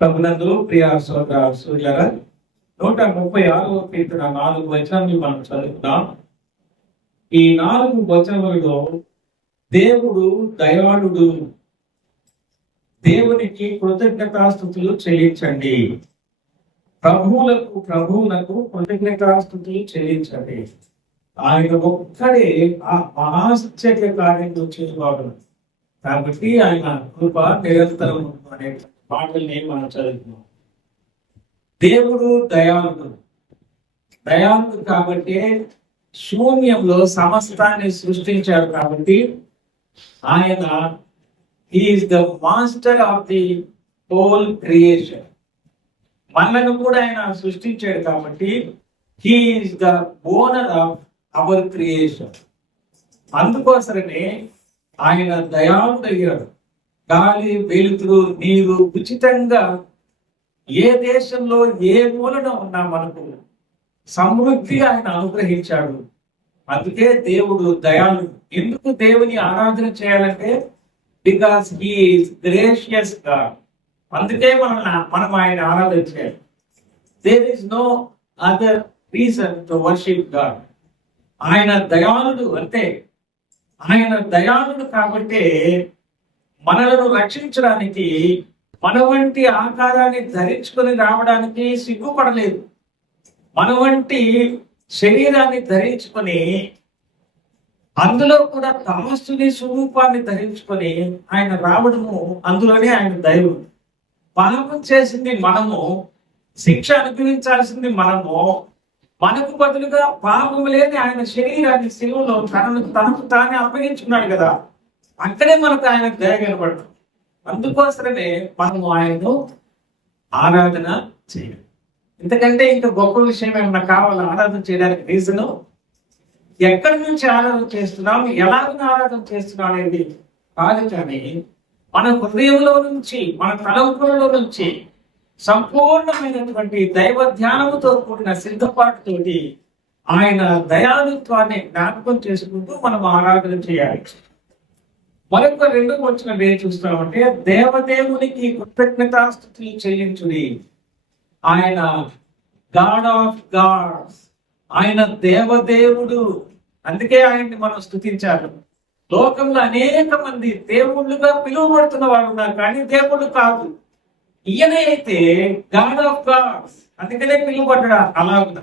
ప్రభునందు ప్రియ సోదర సూర్యారా 136వ కీర్తన 4 వచనాన్ని మనం చదువుతాం. ఈ 4 వచనములలో దేవుడు దయాళుడు, దేవునికి కృతజ్ఞతాస్తుతులు చెల్లించండి. ప్రభువునకు కృతజ్ఞతాస్తుతులు చెల్లించండి. ఆయన ఒక్కడే ఆ మహాసత్య కార్యం చేసేవాడు. కాబట్టి ఆయన కృప నిరంతరం అనే మాటల్ని మనం చదువుతున్నాం. దేవుడు దయాళుడు కాబట్టి శూన్యంలో సమస్తాన్ని సృష్టించాడు. కాబట్టి ఆయన is the master of the whole creation. మనలను కూడా ఆయన సృష్టించాడు కాబట్టి he is the owner of our creation. అందుకోసమే ఆయన దయాళుడయ్యాడు. గాలి, వెలుతురు, నీరు ఉచితంగా ఏ దేశంలో ఏ మూలన ఉన్నా మనకు సమృద్ధి ఆయన అనుగ్రహించాడు. అందుకే దేవుడు దయాళుడు. ఎందుకు దేవుని ఆరాధన చేయాలంటే because he is gracious God. అందుకే మనం ఆయన ఆరాధన చేయాలి. There is no other reason to worship God. ఆయన దయాళుడు. అంటే ఆయన దయాళుడు కాబట్టి మనలను రక్షించడానికి మన వంటి ఆకారాన్ని ధరించుకొని రావడానికి సిగ్గుపడలేదు. మన వంటి శరీరాన్ని ధరించుకొని అందులో కూడా దాసుని స్వరూపాన్ని ధరించుకొని ఆయన రావడము, అందులోనే ఆయన దైవం. పాపం చేసింది మనము, శిక్ష అనుభవించాల్సింది మనము. మనకు బదులుగా పాపం లేని ఆయన శరీరాన్ని శిలువలో తనకు తానే అప్పగించుకున్నాడు కదా. అక్కడే మనకు ఆయన దయ కనబడదు. అందుకోసమే మనము ఆయనను ఆరాధన చేయాలి. ఎందుకంటే ఇంకా గొప్ప విషయం ఏమన్నా కావాలి ఆరాధన చేయడానికి? రీజను ఎక్కడి నుంచి ఆరాధన చేస్తున్నాం, ఎలాగ ఆరాధన చేస్తున్నాం అనేది కాదు. కానీ మన హృదయంలో నుంచి, మన తలంపులలో నుంచి సంపూర్ణమైనటువంటి దైవ ధ్యానముతో కూడిన సిద్ధపాటుతోటి ఆయన దయాళుత్వాన్ని జ్ఞాపకం చేసుకుంటూ మనం ఆరాధన చేయాలి. మరొక 2వ వచనం ఏం చూస్తామంటే దేవదేవునికి కృతజ్ఞతాస్తుతులు చెల్లించుడి. ఆయన గాడ్ ఆఫ్ గాడ్స్, ఆయన దేవదేవుడు. అందుకే ఆయన్ని మనం స్తుతించాలి. లోకంలో అనేక మంది దేవుళ్ళుగా పిలువబడుతున్న వాళ్ళు ఉన్నారు, కానీ దేవుళ్ళు కాదు. ఈయన అయితే గాడ్ ఆఫ్ గాడ్స్, అందుకనే పిలువబడ్డా. అలాగున్నా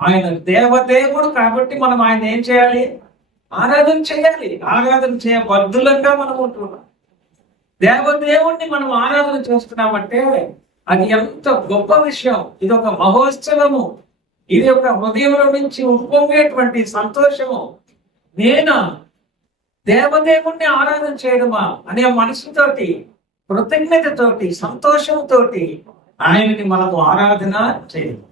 ఆయన దేవదేవుడు కాబట్టి మనం ఆయన ఏం చేయాలి? ఆరాధన చేయాలి. ఆరాధన చేయబద్ధులంగా మనం ఉంటున్నాం. దేవదేవుణ్ణి మనం ఆరాధన చేస్తున్నామంటే అది ఎంత గొప్ప విషయం. ఇది ఒక మహోత్సవము. ఇది ఒక హృదయంలో నుంచి ఉప్పొంగేటువంటి సంతోషము. నేను దేవదేవుణ్ణి ఆరాధన చేయడమా అనే మనసుతోటి, కృతజ్ఞతతోటి, సంతోషంతో ఆయనని మనము ఆరాధన చేయడం.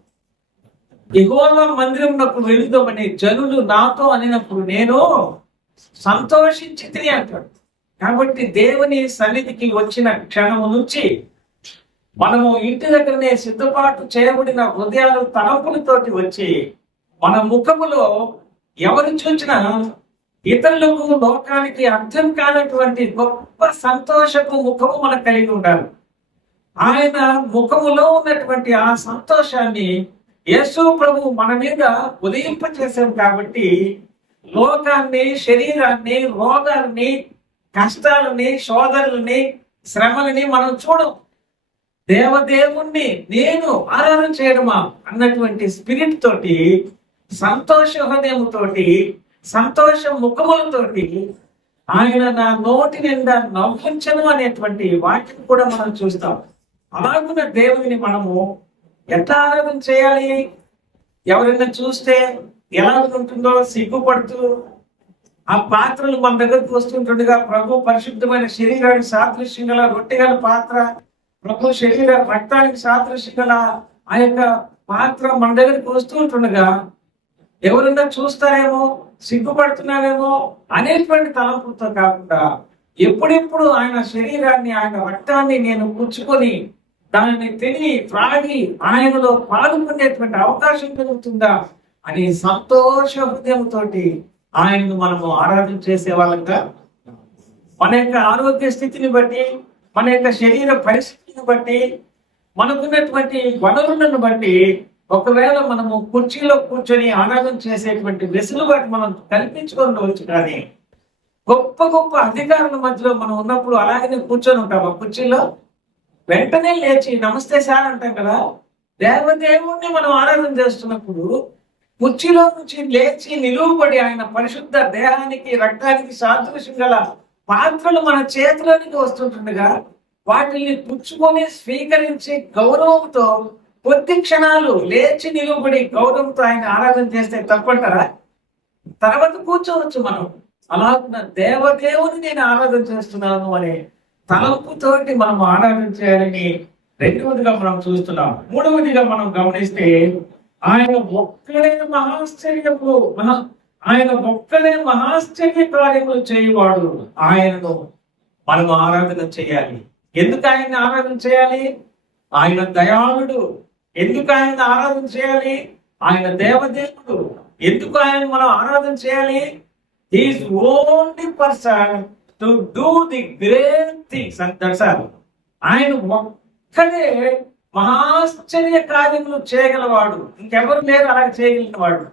యెహోవా మందిరమునకు వెళుదామని జనులు నాతో అనినప్పుడు నేను సంతోషించి తిని అంటాడు. కాబట్టి దేవుని సన్నిధికి వచ్చిన క్షణము నుంచి మనము ఇంటి దగ్గరనే సిద్ధపాటు చేయబడిన హృదయాలు తలంపులతోటి వచ్చి మన ముఖములో ఎవరు చూసినా ఇతరులకు, లోకానికి అర్థం కానటువంటి గొప్ప సంతోషపు ముఖము మనకు కలిగి ఉండాలి. ఆయన ముఖములో ఉన్నటువంటి ఆ సంతోషాన్ని యేసు ప్రభు మన మీద ఉదయింపచేశాడు. కాబట్టి లోకాన్ని, శరీరాన్ని, రోగాల్ని, కష్టాలని, శోధనల్ని, శ్రమలని మనం చూడం. దేవదేవుణ్ణి నేను ఆరాధన చేయడమా అన్నటువంటి స్పిరిట్ తోటి, సంతోష హృదయముతోటి, సంతోష ముఖములతోటి ఆయన నా నోటి నిండా నవ్వించను అనేటువంటి వాక్యం కూడా మనం చూస్తాం. అలాగున్న దేవుని మనము ఎట్లా ఆరాధన చేయాలి? ఎవరైనా చూస్తే ఎలా ఉంటుందో సిగ్గుపడుతూ ఆ పాత్రలు మన దగ్గరకు వస్తుంటుండగా, ప్రభు పరిశుద్ధమైన శరీరానికి సాదృశ్యం గల రొట్టె గల పాత్ర, ప్రభు శరీర రక్తానికి సాదృశ్యం గల ఆ యొక్క పాత్ర మన దగ్గరికి వస్తూ ఉంటుండగా ఎవరన్నా చూస్తారేమో, సిగ్గుపడుతున్నారేమో అనేటువంటి తలంపుతో కాకుండా ఎప్పుడెప్పుడు ఆయన శరీరాన్ని, ఆయన రక్తాన్ని నేను పుచ్చుకొని దానిని తిని త్రాగి ఆయనలో పాల్గొనేటువంటి అవకాశం కలుగుతుందా అని సంతోష హృదయంతో ఆయనను మనము ఆరాధన చేసే వాళ్ళంగా, మన యొక్క ఆరోగ్య స్థితిని బట్టి, మన యొక్క శరీర పరిస్థితిని బట్టి మనకున్నటువంటి వనరులను బట్టి ఒకవేళ మనము కుర్చీలో కూర్చొని ఆరాధన చేసేటువంటి వెసులుబాటు మనం కల్పించుకోవచ్చు. కానీ గొప్ప గొప్ప అధికారుల మధ్యలో మనం ఉన్నప్పుడు అలాగనే కూర్చొని ఉంటాం ఆ కుర్చీలో. వెంటనే లేచి నమస్తే సార్ అంటాం కదా. దేవదేవుణ్ణి మనం ఆరాధన చేస్తున్నప్పుడు కుర్చీలో నుంచి లేచి నిలువబడి ఆయన పరిశుద్ధ దేహానికి రక్తానికి సాదృశ్యం గల పాత్రలు మన చేతిలోనికి వస్తుంటుండగా వాటిని పుచ్చుకొని స్వీకరించి గౌరవంతో కొద్ది క్షణాలు లేచి నిలువబడి గౌరవంతో ఆయన ఆరాధన చేస్తే తప్పంటారా? తర్వాత కూర్చోవచ్చు మనం. అలాగున్న దేవదేవుని నేను ఆరాధన చేస్తున్నాను అనే తలంపుతోటి మనం ఆరాధన చేయాలని రెండవదిగా మనం చూస్తున్నాం. మూడవదిగా మనం గమనిస్తే ఆయన ఒక్కడే మహాశ్చర్య కార్యములు చేయవాడు. ఆయనను మనం ఆరాధన చేయాలి. ఎందుకు ఆయన్ని ఆరాధన చేయాలి? ఆయన దయాళుడు. ఎందుకు ఆయన ఆరాధన చేయాలి? ఆయన దేవదేవుడు. ఎందుకు ఆయన మనం ఆరాధన చేయాలి? He is only person to do the great things. That's all. ఆయన ఒక్కడే మహాశ్చర్య కార్యములు చేయగలవాడు. ఇంకెవరు లేరు అలా చేయగలిగిన వాడు.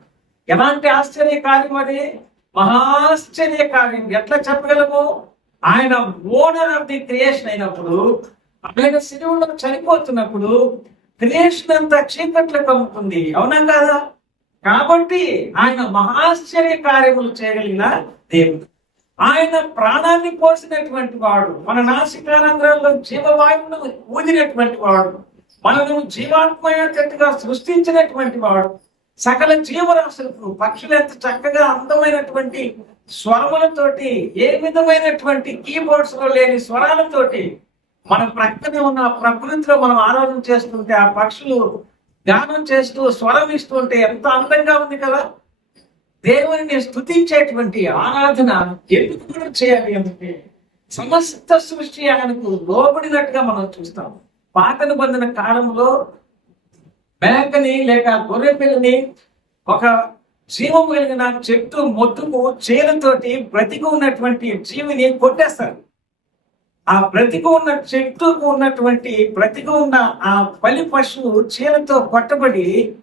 ఎలాంటి ఆశ్చర్య కార్యం అది? మహాశ్చర్య కార్యం. ఎట్లా చెప్పగలము? ఆయన ఓనర్ ఆఫ్ ది క్రియేషన్ అయినప్పుడు, ఆయన శిలువలో చనిపోతున్నప్పుడు క్రియేషన్ అంతా చీకట్లు కమ్ముతుంది. అవునా కాదా? కాబట్టి ఆయన మహాశ్చర్య కార్యములు చేయగలిగిన దేవుడు. ఆయన ప్రాణాన్ని పోసినటువంటి వాడు. మన నాసికారంధ్రాల్లో జీవవాయువును ఊదినటువంటి వాడు. మనము జీవాత్మయతగా సృష్టించినటువంటి వాడు. సకల జీవరాశులకు పక్షులు ఎంత చక్కగా అందమైనటువంటి స్వరములతోటి, ఏ విధమైనటువంటి కీబోర్డ్స్ లో లేని స్వరాలతోటి మన ప్రక్కనే ఉన్న ప్రకృతిలో మనం ఆరాధన చేస్తుంటే ఆ పక్షులు గానం చేస్తూ స్వరం ఇస్తుంటే ఎంత అందంగా ఉంది కదా. దేవుని స్తుతించేటువంటి ఆరాధన ఎందుకు కూడా చేయాలి అంటే సమస్త సృష్టి ఆయనకు లోబడినట్టుగా మనం చూస్తాం. పాత నిబంధన కాలంలో మేకని లేక గొర్రె పిల్లని ఒక జీవము కలిగిన చెట్టు మొత్తుకు చేలతోటి బ్రతికి ఉన్నటువంటి జీవిని కొట్టేస్తారు. ఆ బ్రతికి ఉన్న చెట్టుకు ఉన్నటువంటి బ్రతికి ఉన్న ఆ బలి పశువు చీలతో కొట్టబడి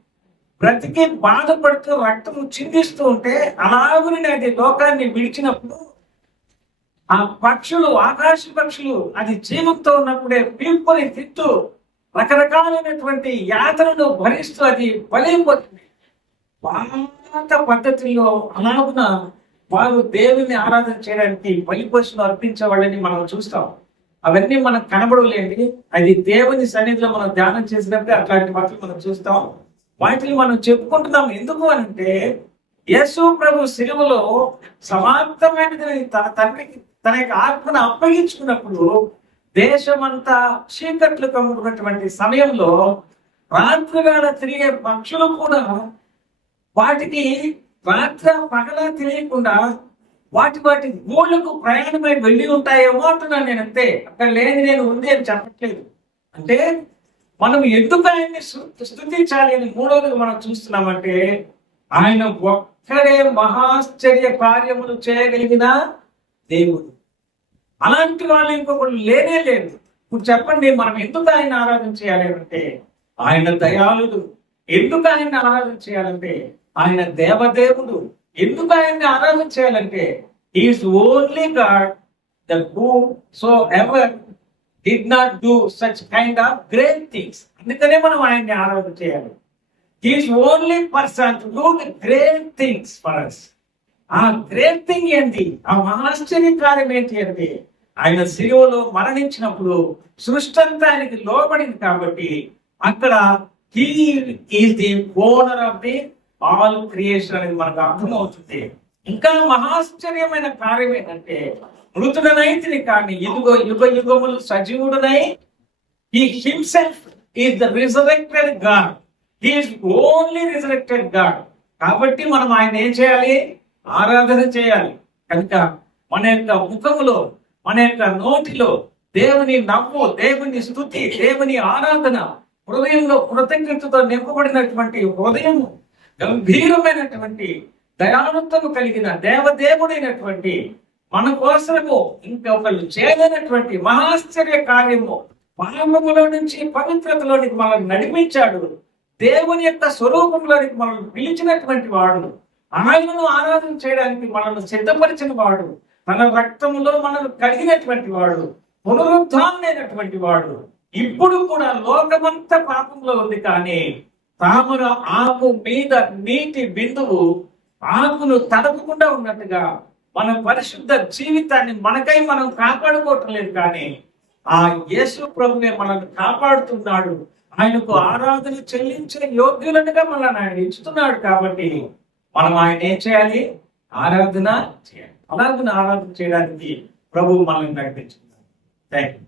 బ్రతికి బాధపడుతూ రక్తము చిందిస్తూ ఉంటే అలాగుని అది లోకాన్ని విడిచినప్పుడు ఆ పక్షులు, ఆకాశ పక్షులు అది జీవంతో ఉన్నప్పుడే పీల్పుని తిట్టు రకరకాలైనటువంటి యాతనను భరిస్తూ అది బలైపోతుంది. పాత పద్ధతిలో అలాగున వారు దేవుని ఆరాధన చేయడానికి బలి పశువులు అర్పించే వాళ్ళని మనం చూస్తాం. అవన్నీ మనకు కనబడలేండి. అది దేవుని సన్నిధిలో మనం ధ్యానం చేసినప్పుడు అట్లాంటి వాటిని మనం చూస్తాం. వాటిని మనం చెప్పుకుంటున్నాం. ఎందుకు అంటే యేసు ప్రభు సిలువలో సమాప్తమైనది తన తండ్రికి తన యొక్క ఆత్మను అప్పగించుకున్నప్పుడు దేశమంతా చీకట్లు కమ్ముకున్నటువంటి సమయంలో రాత్రివేళ తిరిగే పక్షులు కూడా వాటికి రాత్రి పగల తెలియకుండా వాటి గూళ్ళకు ప్రయాణమై వెళ్ళి ఉంటాయేమో అంటున్నాను నేను. అంతే, అక్కడ లేని నేను ఉంది అని చెప్పట్లేదు. అంటే మనం ఎందుకు ఆయన్ని స్తుతించాలి అని మూడవదిగా మనం చూస్తున్నామంటే ఆయన ఒక్కడే మహాశ్చర్య కార్యములు చేయగలిగిన దేవుడు. అలాంటి వాళ్ళు ఇంకొకరు లేనే లేదు. ఇప్పుడు చెప్పండి, మనం ఎందుకు ఆయన ఆరాధన చేయాలి అంటే ఆయన దయాళుడు. ఎందుకు ఆయన్ని ఆరాధన చేయాలంటే ఆయన దేవదేవుడు. ఎందుకు ఆయన్ని ఆరాధన చేయాలంటే is only God that who so ever did not do such kind of great things. అందుకనే మనం ఆయన్ని ఆరాధన చేయాలి. Is only person to do the great things for us. ఆ గ్రేట్ థింగ్ ఏంటి? ఆ మహాశ్చర్య కార్యం ఏంటి అంటే ఆయన శిలువలో మరణించినప్పుడు సృష్టి అంతా ఆయనకి లోబడింది కాబట్టి అక్కడ he is the owner of the all creation అనేది మనకు అర్థమవుతుంది. ఇంకా మహాశ్చర్యమైన కార్యం ఏంటంటే మృతుడనైతిని కానీ ఇదిగో యుగ యుగములు సజీవుడనై he himself is the resurrected God. He is only resurrected God. కాబట్టి మనం ఆయన ఏం చేయాలి? ఆరాధన చేయాలి. కనుక మన యొక్క ముఖములో, మన యొక్క నోటిలో దేవుని నవ్వు, దేవుని స్తుతి, దేవుని ఆరాధన, హృదయంలో కృతజ్ఞతతో నింపబడినటువంటి హృదయం, గంభీరమైనటువంటి దయాళుత్వము కలిగిన దేవదేవుడైనటువంటి మన కోసము ఇంకొకరు చేయలేనటువంటి మహాశ్చర్య కార్యము పాపములో నుంచి పవిత్రతలోనికి మనల్ని నడిపించాడు. దేవుని యొక్క స్వరూపంలోనికి మనల్ని పిలిచినటువంటి వాడు, ఆయనను ఆరాధన చేయడానికి మనల్ని సిద్ధపరిచిన వాడు, తన రక్తములో మనల్ని కడిగినటువంటి వాడు, పునరుద్ధానమైనటువంటి వాడు. ఇప్పుడు కూడా లోకమంతా పాపంలో ఉంది, కానీ తామర ఆకు మీద నీటి బిందువు ఆకును తడపకుండా ఉన్నట్టుగా మన పరిశుద్ధ జీవితాన్ని మనకై మనం కాపాడుకోవటం లేదు, కానీ ఆ యేసు ప్రభువే మనల్ని కాపాడుతున్నాడు. ఆయనకు ఆరాధన చెల్లించే యోగ్యులనుగా మనల్ని ఆయన ఇస్తున్నాడు. కాబట్టి మనం ఆయన ఏం చేయాలి? ఆరాధన చేయాలి. అలాగే ఆరాధన చేయడానికి ప్రభువు మనల్ని నడిపించున్నాడు. Thank you.